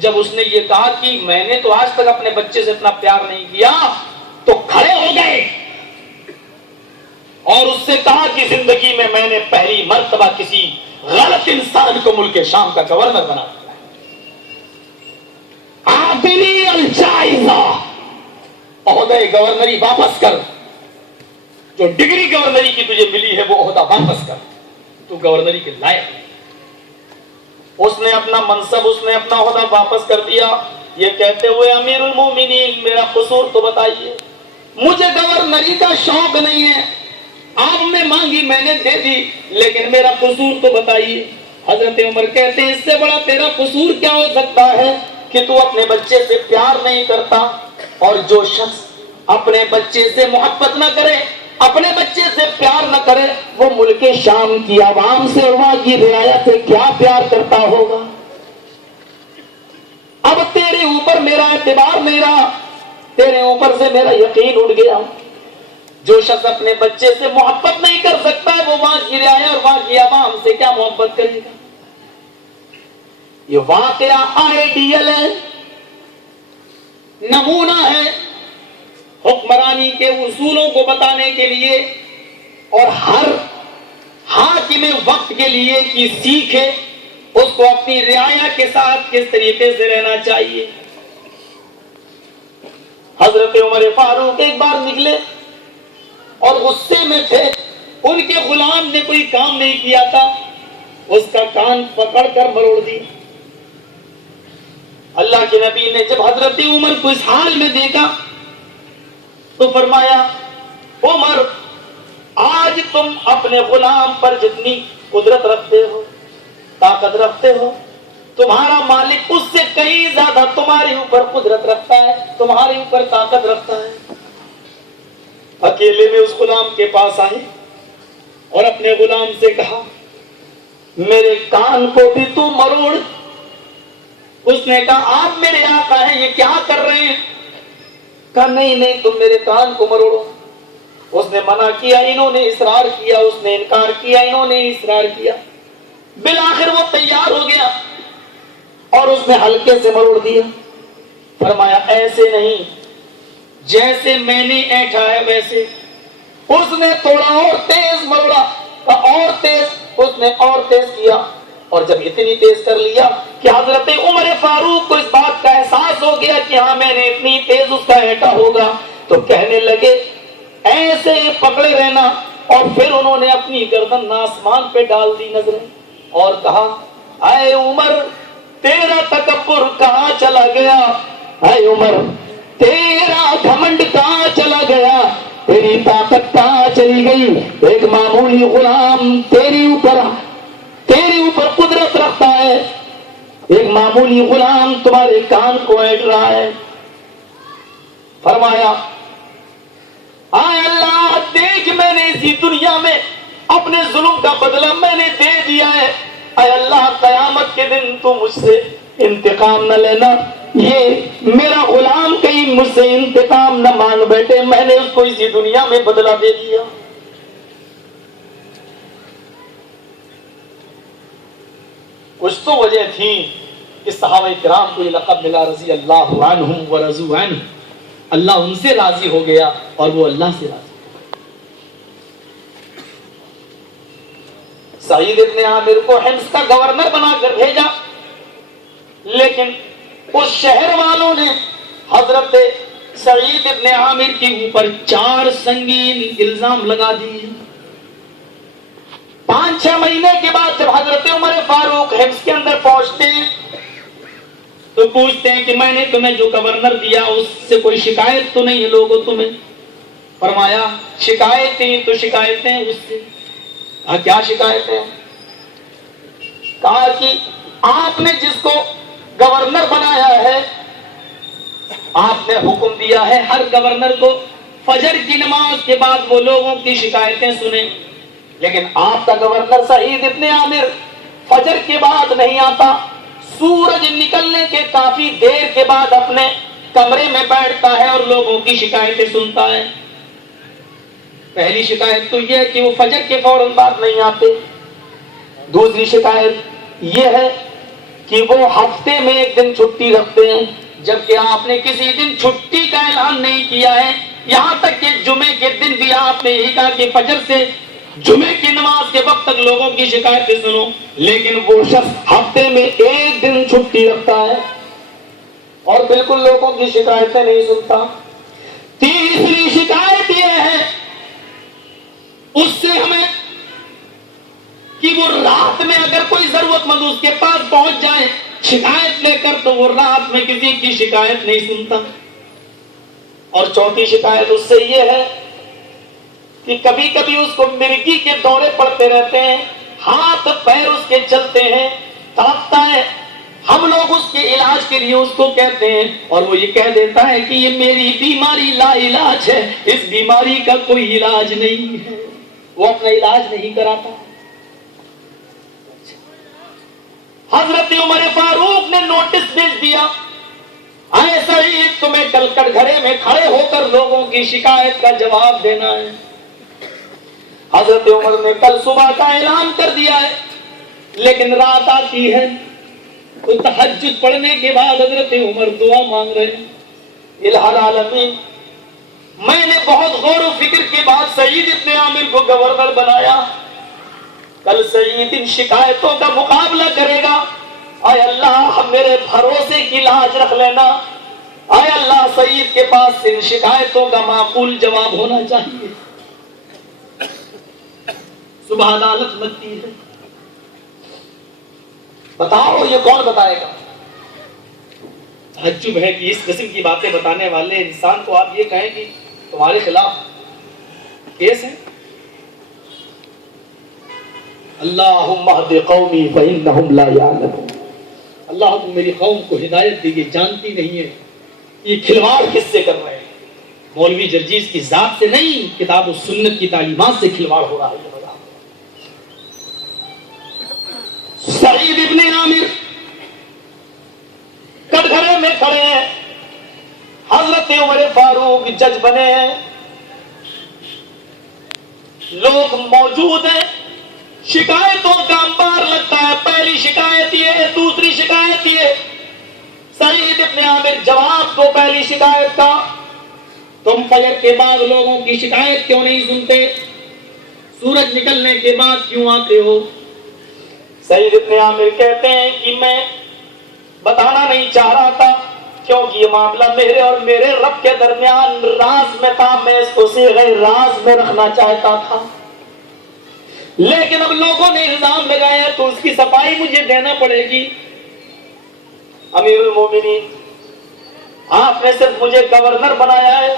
جب اس نے یہ کہا کہ میں نے تو آج تک اپنے بچے سے اتنا پیار نہیں کیا, تو کھڑے ہو گئے اور اس سے کہا کہ زندگی میں نے پہلی مرتبہ کسی غلط انسان کو ملک شام کا گورنر بنا دیا. آبنی الجائزہ, عہدہ گورنری واپس کر, جو ڈگری گورنری کی تجھے ملی ہے وہ عہدہ واپس کر, تو گورنری کے لائق نہیں. اس نے اپنا منصب, اس نے اپنا عہدہ واپس کر دیا, یہ کہتے ہوئے امیر المومنین میرا قصور تو بتائیے, مجھے گورنری کا شوق نہیں ہے, آپ نے مانگی میں نے دے دی, لیکن میرا قصور تو بتائیے. حضرت عمر کہتے ہیں اس سے بڑا تیرا قصور کیا ہو سکتا ہے کہ تو اپنے بچے سے پیار نہیں کرتا, اور جو شخص اپنے بچے سے محبت نہ کرے, اپنے بچے سے پیار نہ کرے, وہ ملک شام کی عوام سے, وہاں کی رعایا سے کیا پیار کرتا ہوگا. اب تیرے اوپر میرا اعتبار نہیں رہا, تیرے اوپر سے میرا یقین اٹھ گیا. جو شخص اپنے بچے سے محبت نہیں کر سکتا ہے, وہ وہاں کی رعایا اور وہاں کی عوام سے کیا محبت کرے گا. یہ واقعہ آئیڈیل ہے, نمونہ ہے حکمرانی کے اصولوں کو بتانے کے لیے, اور ہر حاکم وقت کے لیے کی سیکھ ہے اس کو اپنی رعایا کے ساتھ کس طریقے سے رہنا چاہیے. حضرت عمر فاروق ایک بار نکلے اور غصے میں تھے, ان کے غلام نے کوئی کام نہیں کیا تھا, اس کا کان پکڑ کر مروڑ دی. اللہ کے نبی نے جب حضرت عمر کو اس حال میں دیکھا تو فرمایا, عمر آج تم اپنے غلام پر جتنی قدرت رکھتے ہو, طاقت رکھتے ہو, تمہارا مالک اس سے کہیں زیادہ تمہارے اوپر قدرت رکھتا ہے, تمہارے اوپر طاقت رکھتا ہے. اکیلے میں اس غلام کے پاس آئے اور اپنے غلام سے کہا, میرے کان کو بھی تو مروڑ. اس نے کہا, آپ میرے آقا ہیں, یہ کیا کر رہے ہیں؟ کہا نہیں تم میرے کان کو مروڑو. اس نے منع کیا, انہوں نے اصرار کیا, اس نے انکار کیا, انہوں نے اصرار کیا. بالآخر وہ تیار ہو گیا اور اس نے ہلکے سے مروڑ دیا. فرمایا ایسے نہیں, جیسے میں نے ایٹھا ہے ویسے. اس نے تھوڑا اور تیز مروڑا, اور تیز, اس نے اور تیز کیا, اور جب اتنی تیز کر لیا کہ حضرت عمر فاروق کو اس بات کا احساس ہو گیا کہ ہاں میں نے اتنی تیز اس کا ایٹا ہوگا, تو کہنے لگے ایسے پکڑے رہنا. اور پھر انہوں نے اپنی گردن آسمان پہ ڈال دی نظریں اور کہا, اے عمر تیرا تکبر کہاں چلا گیا, اے عمر تیرا گھمنڈ کہاں چلا گیا, تیری طاقت کہاں چلی گئی. ایک معمولی غلام تیری اوپر قدرت رکھتا ہے, ایک معمولی غلام تمہارے کان کو ایٹ رہا ہے. فرمایا, آئے اللہ دیکھ, میں نے اسی دنیا میں اپنے ظلم کا بدلہ میں نے دے دیا ہے. اے اللہ قیامت کے دن تو مجھ سے انتقام نہ لینا, یہ میرا غلام کہیں مجھ سے انتقام نہ مانگ بیٹھے, میں نے اس کو اسی دنیا میں بدلہ دے دیا. کچھ تو وجہ تھی کہ صحابہ کرام کو یہ لقب ملا رضی اللہ عنہم ورضوا عنہ, اللہ ان سے راضی ہو گیا اور وہ اللہ سے راضی. سعید ابن عامر کو حمص کا گورنر بنا کر بھیجا, لیکن اس شہر والوں نے حضرت سعید ابن عامر کے اوپر 4 سنگین الزام لگا دیے. 5-6 مہینے کے بعد جب حضرت عمر فاروق حمص کے اندر پہنچتے ہیں تو پوچھتے ہیں کہ میں نے تمہیں جو گورنر دیا اس سے کوئی شکایت تو نہیں ہے لوگوں تمہیں؟ فرمایا شکایتیں تو شکایتیں اس سے. کیا شکایتیں؟ کہا کہ آپ نے جس کو گورنر بنایا ہے, آپ نے حکم دیا ہے ہر گورنر کو فجر کی نماز کے بعد وہ لوگوں کی شکایتیں سنیں, لیکن آپ کا گورنر سعید ابن عامر فجر کے بعد نہیں آتا, سورج نکلنے کے کافی دیر کے بعد اپنے کمرے میں بیٹھتا ہے اور لوگوں کی شکایتیں سنتا ہے. پہلی شکایت تو یہ ہے کہ وہ فجر کے فوراً بعد نہیں آتے. دوسری شکایت یہ ہے کہ وہ ہفتے میں ایک دن چھٹی رکھتے ہیں، جبکہ آپ نے کسی دن چھٹی کا اعلان نہیں کیا ہے. یہاں تک کہ جمعے کے دن بھی آپ نے یہی کہا کہ فجر سے جمعے کی نماز کے وقت تک لوگوں کی شکایتیں سنو، لیکن وہ شخص ہفتے میں ایک دن چھٹی رکھتا ہے اور بالکل لوگوں کی شکایتیں نہیں سنتا. تیسری شکایت یہ ہے اس سے ہمیں کہ وہ رات میں اگر کوئی ضرورت مند اس کے پاس پہنچ جائے شکایت لے کر تو وہ رات میں کسی کی شکایت نہیں سنتا. اور چوتھی شکایت اس سے یہ ہے کہ کبھی کبھی اس کو مرگی کے دورے پڑتے رہتے ہیں، ہاتھ پیر اس کے چلتے ہیں، تڑپتا ہے. ہم لوگ اس کے علاج کے لیے اس کو کہتے ہیں اور وہ یہ کہہ دیتا ہے کہ یہ میری بیماری لا علاج ہے، اس بیماری کا کوئی علاج نہیں ہے. وہ اپنا علاج نہیں کراتا. حضرت عمر فاروق نے نوٹس بھیج دیا، اے سعید تمہیں کل کٹگھرے میں کھڑے ہو کر لوگوں کی شکایت کا جواب دینا ہے. حضرت عمر نے کل صبح کا اعلان کر دیا ہے، لیکن رات آتی ہے تو تہجد پڑھنے کے بعد حضرت عمر دعا مانگ رہے ہیں. الہ العالمین، میں نے بہت غور و فکر کے بعد سعید ابن عامر کو گورنر بنایا. کل سعید ان شکایتوں کا مقابلہ کرے گا. اے اللہ میرے بھروسے کی لاج رکھ لینا. اے اللہ سعید کے پاس ان شکایتوں کا معقول جواب ہونا چاہیے. صبح عدالت لگتی ہے، بتاؤ یہ کون بتائے گا؟ تعجب ہے کہ اس قسم کی باتیں بتانے والے انسان کو آپ یہ کہیں کہ تمہارے خلاف کیس ہے. اللہم اہد قومی فإنہم لا یعلمون. اللہ تم میری قوم کو ہدایت دی، یہ جانتی نہیں ہے. یہ کھلواڑ کس سے کر رہے ہیں؟ مولوی جرجیز کی ذات سے نہیں، کتاب و سنت کی تعلیمات سے کھلواڑ ہو رہا ہے. سعید ابن عامر کٹگھرے میں کھڑے ہیں، حضرت عمر فاروق جج بنے ہیں، لوگ موجود ہیں، شکایتوں کا انبار لگتا ہے. پہلی شکایت یہ ہے، دوسری شکایت یہ. سعید ابن عامر جواب دو پہلی شکایت کا. تم فجر کے بعد لوگوں کی شکایت کیوں نہیں سنتے؟ سورج نکلنے کے بعد کیوں آتے ہو؟ سعید ابن عامر کہتے ہیں کہ میں بتانا نہیں چاہ رہا تھا، کیونکہ یہ معاملہ میرے اور میرے رب کے درمیان راز میں تھا. میں اس کو صیغہ راز میں رکھنا چاہتا تھا، لیکن اب لوگوں نے الزام لگایا تو اس کی صفائی مجھے دینا پڑے گی. امیر المومنین، آپ نے صرف مجھے گورنر بنایا ہے،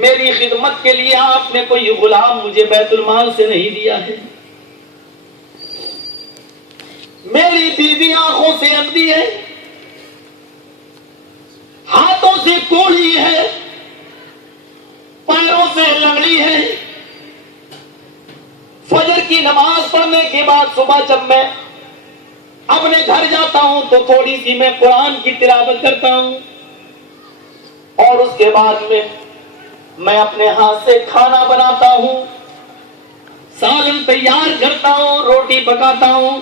میری خدمت کے لیے آپ نے کوئی غلام مجھے بیت المال سے نہیں دیا ہے. میری بیوی آنکھوں سے اندھی ہے، ہاتھوں سے کوڑی ہے، پیروں سے لنگڑی ہے. فجر کی نماز پڑھنے کے بعد صبح جب میں اپنے گھر جاتا ہوں تو تھوڑی سی میں قرآن کی تلاوت کرتا ہوں اور اس کے بعد میں اپنے ہاتھ سے کھانا بناتا ہوں، سالن تیار کرتا ہوں، روٹی پکاتا ہوں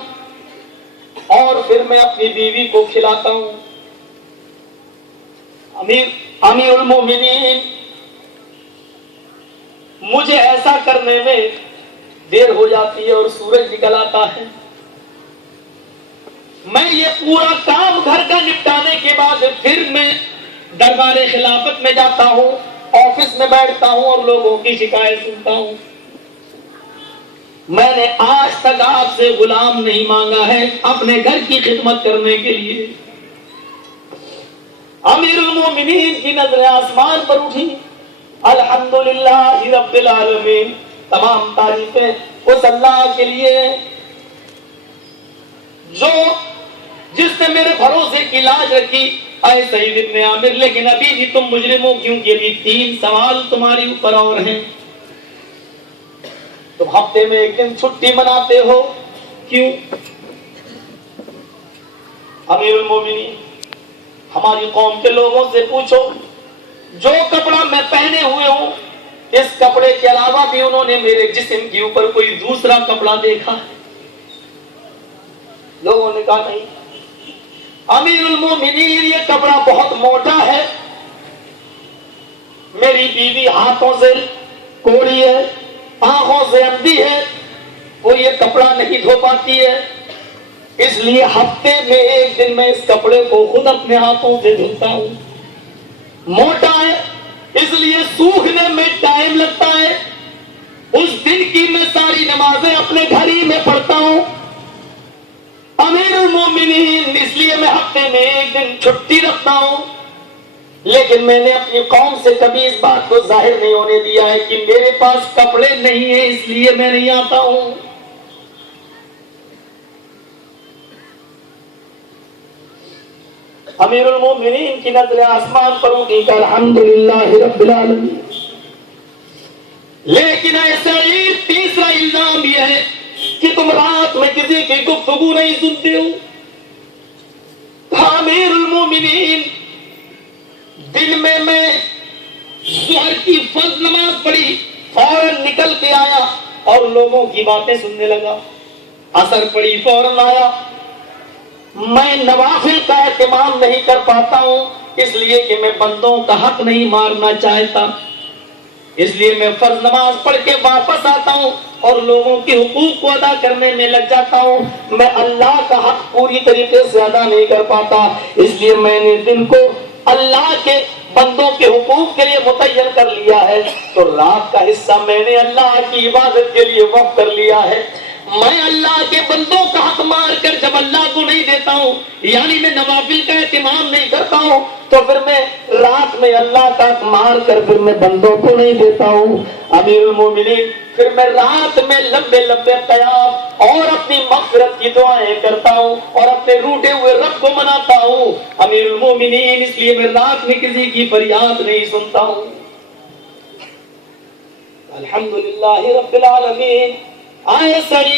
اور پھر میں اپنی بیوی کو کھلاتا ہوں. امیر المومنین، مجھے ایسا کرنے میں دیر ہو جاتی ہے اور سورج نکل آتا ہے. میں یہ پورا کام گھر کا نپٹانے کے بعد پھر میں دربار خلافت میں جاتا ہوں، آفس میں بیٹھتا ہوں اور لوگوں کی شکایت سنتا ہوں. میں نے آج تک آپ سے غلام نہیں مانگا ہے اپنے گھر کی خدمت کرنے کے لیے. امیر المومنین کی نظریں آسمان پر اٹھی. الحمدللہ رب العالمین، تمام تعریفیں اس اللہ کے لیے جس نے میرے بھروسے کی لاج رکھی. اے سعید ابن عامر، لیکن ابھی بھی تم مجرم ہو، کیونکہ ابھی 3 سوال تمہاری اوپر اور ہیں. تم ہفتے میں ایک دن چھٹی مناتے ہو، کیوں؟ امیر المومنین، ہماری قوم کے لوگوں سے پوچھو، جو کپڑا میں پہنے ہوئے ہوں اس کپڑے کے علاوہ بھی انہوں نے میرے جسم کے اوپر کوئی دوسرا کپڑا دیکھا؟ لوگوں نے کہا نہیں امیر المومنین یہ کپڑا بہت موٹا ہے، میری بیوی ہاتھوں سے کوڑی ہے، آنکھوں سے اندھی ہے، وہ یہ کپڑا نہیں دھو پاتی ہے، اس لیے ہفتے میں ایک دن میں اس کپڑے کو خود اپنے ہاتھوں سے دھلتا ہوں۔ موٹا ہے اس لیے سوکھنے میں ٹائم لگتا ہے، اس دن کی میں ساری نمازیں اپنے گھر ہی میں پڑھتا ہوں۔ امیر المومنین اس لیے میں ہفتے میں ایک دن چھٹی رکھتا ہوں، لیکن میں نے اپنی قوم سے کبھی اس بات کو ظاہر نہیں ہونے دیا ہے کہ میرے پاس کپڑے نہیں ہیں اس لیے میں نہیں آتا ہوں۔ امیر المومنین کی نظر آسمان پر اٹھی کہ الحمدللہ رب العالمین۔ لیکن ایسا ہی تیسرا الزام یہ ہے کہ تم رات میں کسی کی گفتگو نہیں سنتے ہو۔ امیر المومنین دن میں ظہر کی فرض نماز پڑھی، فوراً نکل کے آیا اور لوگوں کی باتیں سننے لگا، عصر پڑھی فوراً آیا۔ میں نوافل کا اہتمام نہیں کر پاتا ہوں اس لیے کہ میں بندوں کا حق نہیں مارنا چاہتا، اس لیے میں فرض نماز پڑھ کے واپس آتا ہوں اور لوگوں کے حقوق کو ادا کرنے میں لگ جاتا ہوں۔ میں اللہ کا حق پوری طریقے سے ادا نہیں کر پاتا، اس لیے میں نے دن کو اللہ کے بندوں کے حقوق کے لیے متعین کر لیا ہے، تو رات کا حصہ میں نے اللہ کی عبادت کے لیے وقف کر لیا ہے۔ میں اللہ کے بندوں کا حق مار کر جب اللہ کو نہیں دیتا ہوں، یعنی میں نوافل کا اہتمام نہیں کرتا ہوں، تو پھر میں رات میں اللہ کا حق مار کر پھر میں بندوں کو نہیں دیتا ہوں۔ امیر المومنین پھر میں رات میں لمبے لمبے قیام اور اپنی مغفرت کی دعائیں کرتا ہوں اور اپنے روٹے ہوئے رب کو مناتا ہوں۔ امیر المومنین اس لیے میں رات میں کسی کی فریاد نہیں سنتا ہوں۔ الحمدللہ رب العالمین۔ آئے سری